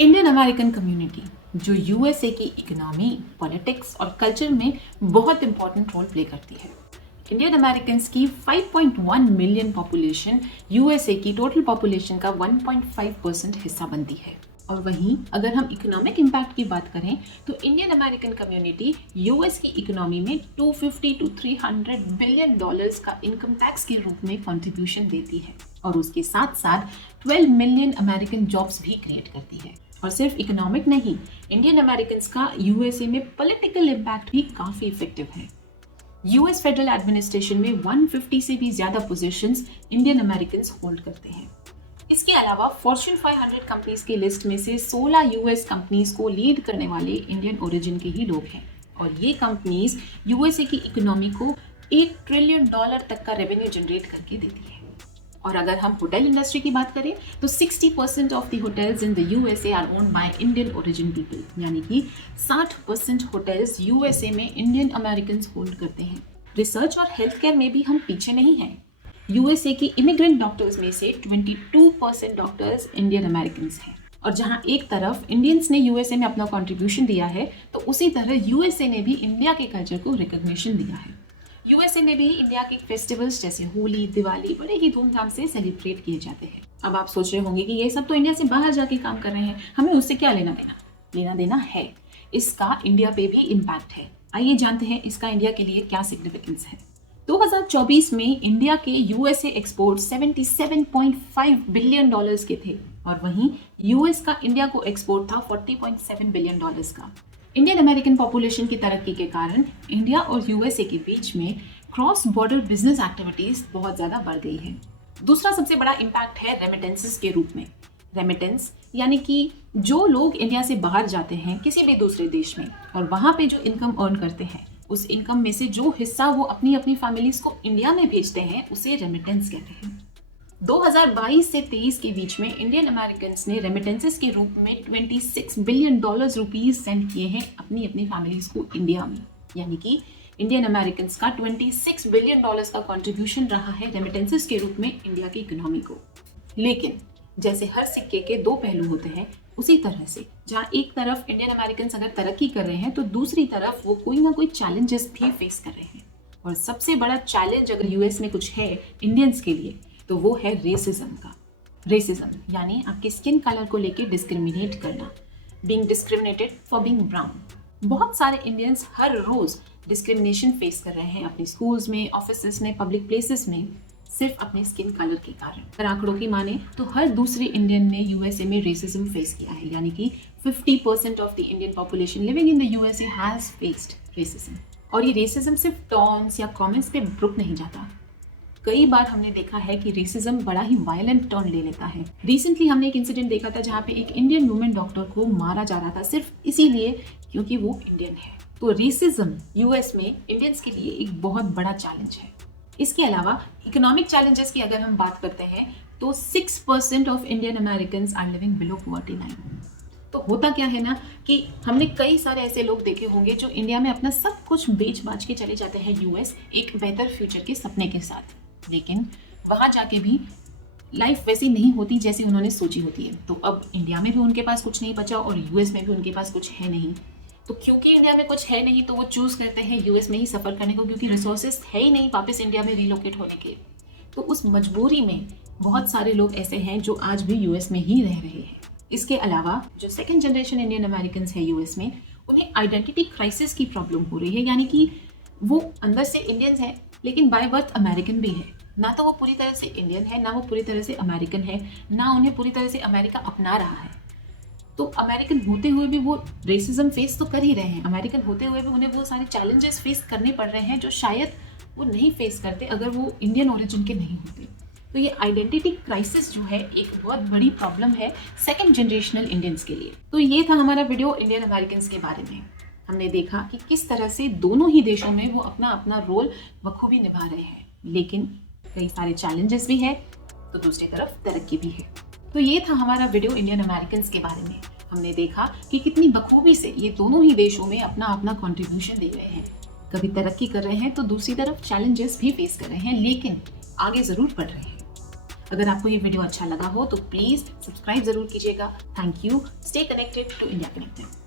Indian American community जो USA की economy, politics और कल्चर में बहुत इंपॉर्टेंट रोल प्ले करती है। इंडियन अमेरिकन्स की 5.1 मिलियन पॉपुलेशन यूएसए की टोटल पॉपुलेशन का 1.5% हिस्सा बनती है। और वहीं अगर हम इकोनॉमिक इम्पैक्ट की बात करें तो इंडियन अमेरिकन कम्युनिटी यूएस की इकोनॉमी में 250 टू 300 बिलियन डॉलर्स का इनकम टैक्स के रूप में कंट्रीब्यूशन देती है और उसके साथ साथ 12 मिलियन अमेरिकन जॉब्स भी क्रिएट करती है। और सिर्फ इकोनॉमिक नहीं, इंडियन अमेरिकन्स का यूएसए में पॉलिटिकल इम्पैक्ट भी काफ़ी इफेक्टिव है। यूएस फेडरल एडमिनिस्ट्रेशन में 150 से भी ज़्यादा पोजीशंस इंडियन अमेरिकन्स होल्ड करते हैं। इसके अलावा फॉर्च्यून 500 कंपनीज की लिस्ट में से 16 यूएस कंपनीज को लीड करने वाले इंडियन ओरिजिन के ही लोग हैं और ये कंपनीज यूएसए की इकोनॉमी को $1 ट्रिलियन तक का रेवेन्यू जनरेट करके देती है। और अगर हम होटल इंडस्ट्री की बात करें तो 60% of the hotels in the USA are owned by Indian origin people, यानी कि 60% होटल्स यूएसए में इंडियन अमेरिकन होल्ड करते हैं। रिसर्च और हेल्थ केयर में भी हम पीछे नहीं हैं। यूएसए की इमिग्रेंट डॉक्टर्स में से 22% डॉक्टर्स इंडियन अमेरिकन हैं। और जहां एक तरफ इंडियंस ने यूएसए में अपना कंट्रीब्यूशन दिया है तो उसी तरह यूएसए ने भी इंडिया के कल्चर को रिकॉग्निशन दिया है। यूएसए में भी इंडिया के फेस्टिवल्स जैसे होली, दिवाली बड़े ही धूमधाम से सेलिब्रेट किए जाते हैं। अब आप सोच रहे होंगे कि ये सब तो इंडिया से बाहर जाके काम कर रहे हैं, हमें उससे क्या लेना देना? लेना देना है, इसका इंडिया पे भी इम्पैक्ट है। आइए जानते हैं इसका इंडिया के लिए क्या सिग्निफिकेंस है। 2024 में इंडिया के यूएसए एक्सपोर्ट $77.5 बिलियन के थे और वहीं यूएस का इंडिया को एक्सपोर्ट था $40.7 बिलियन का। इंडियन अमेरिकन पॉपुलेशन की तरक्की के कारण इंडिया और यूएसए के बीच में क्रॉस बॉर्डर बिजनेस एक्टिविटीज बहुत ज़्यादा बढ़ गई है। दूसरा सबसे बड़ा इम्पैक्ट है रेमिटेंसेस के रूप में। रेमिटेंस यानी कि जो लोग इंडिया से बाहर जाते हैं किसी भी दूसरे देश में और वहाँ पे जो इनकम अर्न करते हैं, उस इनकम में से जो हिस्सा वो अपनी अपनी फैमिलीज को इंडिया में भेजते हैं उसे रेमिटेंस कहते हैं। 2022 से 23 के बीच में इंडियन अमेरिकन्स ने रेमिटेंसेस के रूप में $26 बिलियन रुपीस सेंड किए हैं अपनी अपनी फैमिलीज को इंडिया में, यानी कि इंडियन अमेरिकन्स का $26 बिलियन का कंट्रीब्यूशन रहा है रेमिटेंसेस के रूप में इंडिया की इकोनॉमी को। लेकिन जैसे हर सिक्के के दो पहलू होते हैं, उसी तरह से जहाँ एक तरफ इंडियन अमेरिकन्स अगर तरक्की कर रहे हैं तो दूसरी तरफ वो कोई ना कोई चैलेंजेस भी फेस कर रहे हैं। और सबसे बड़ा चैलेंज अगर यूएस में कुछ है इंडियंस के लिए तो वो है रेसिज्म का। रेसिज्म यानी आपके स्किन कलर को लेके डिस्क्रिमिनेट करना, being discriminated for being brown. बहुत सारे इंडियंस हर रोज डिस्क्रिमिनेशन फेस कर रहे हैं अपने स्कूल्स में, ऑफिसेस में, पब्लिक प्लेसेस में, सिर्फ अपने स्किन कलर के कारण। अगर आंकड़ों की माने तो हर दूसरे इंडियन ने यूएसए में रेसिज्म फेस किया है, यानी कि 50% of the Indian population living in the USA has faced racism. और ये रेसिज्म सिर्फ टॉन्स या कमेंट्स पे रुक नहीं जाता। कई बार हमने देखा है कि रेसिज्म बड़ा ही वायलेंट टर्न ले लेता है। रिसेंटली हमने एक इंसिडेंट देखा था जहाँ पे एक इंडियन वुमेन डॉक्टर को मारा जा रहा था सिर्फ इसीलिए क्योंकि वो इंडियन है। तो रेसिज्म यूएस में इंडियंस के लिए एक बहुत बड़ा चैलेंज है। इसके अलावा इकोनॉमिक चैलेंजेस की अगर हम बात करते हैं तो 6% of Indian Americans are living below poverty line. तो होता क्या है ना कि हमने कई सारे ऐसे लोग देखे होंगे जो इंडिया में अपना सब कुछ बेच बाच के चले जाते हैं यूएस एक बेहतर फ्यूचर के सपने के साथ, लेकिन वहाँ जाके भी लाइफ वैसी नहीं होती जैसी उन्होंने सोची होती है। तो अब इंडिया में भी उनके पास कुछ नहीं बचा और यूएस में भी उनके पास कुछ है नहीं। तो क्योंकि इंडिया में कुछ है नहीं तो वो चूज करते हैं यूएस में ही सफ़र करने को, क्योंकि रिसोर्सेज है ही नहीं वापस इंडिया में रिलोकेट होने के। तो उस मजबूरी में बहुत सारे लोग ऐसे हैं जो आज भी यूएस में ही रह रहे हैं। इसके अलावा जो सेकंड जनरेशन इंडियन अमेरिकन्स है यूएस में, उन्हें आइडेंटिटी क्राइसिस की प्रॉब्लम हो रही है, यानी कि वो अंदर से इंडियंस हैं लेकिन बाय बर्थ अमेरिकन भी है। ना तो वो पूरी तरह से इंडियन है, ना वो पूरी तरह से अमेरिकन है, ना उन्हें पूरी तरह से अमेरिका अपना रहा है। तो अमेरिकन होते हुए भी वो रेसिज्म फेस तो कर ही रहे हैं। अमेरिकन होते हुए भी उन्हें वो सारे चैलेंजेस फेस करने पड़ रहे हैं जो शायद वो नहीं फेस करते अगर वो इंडियन ओरिजिन के नहीं होते। तो ये आइडेंटिटी क्राइसिस जो है एक बहुत बड़ी प्रॉब्लम है सेकंड जनरेशनल इंडियंस के लिए। तो ये था हमारा वीडियो इंडियन अमेरिकन्स के बारे में। हमने देखा कि किस तरह से दोनों ही देशों में वो अपना अपना रोल बखूबी निभा रहे हैं, लेकिन कई सारे चैलेंजेस भी है तो दूसरी तरफ तरक्की भी है। तो ये था हमारा वीडियो इंडियन अमेरिकन्स के बारे में। हमने देखा कि कितनी बखूबी से ये दोनों ही देशों में अपना अपना कंट्रीब्यूशन दे रहे हैं। कभी तरक्की कर रहे हैं तो दूसरी तरफ चैलेंजेस भी फेस कर रहे हैं, लेकिन आगे जरूर बढ़ रहे हैं। अगर आपको ये वीडियो अच्छा लगा हो तो प्लीज़ सब्सक्राइब ज़रूर कीजिएगा। Thank you. Stay connected to India connected.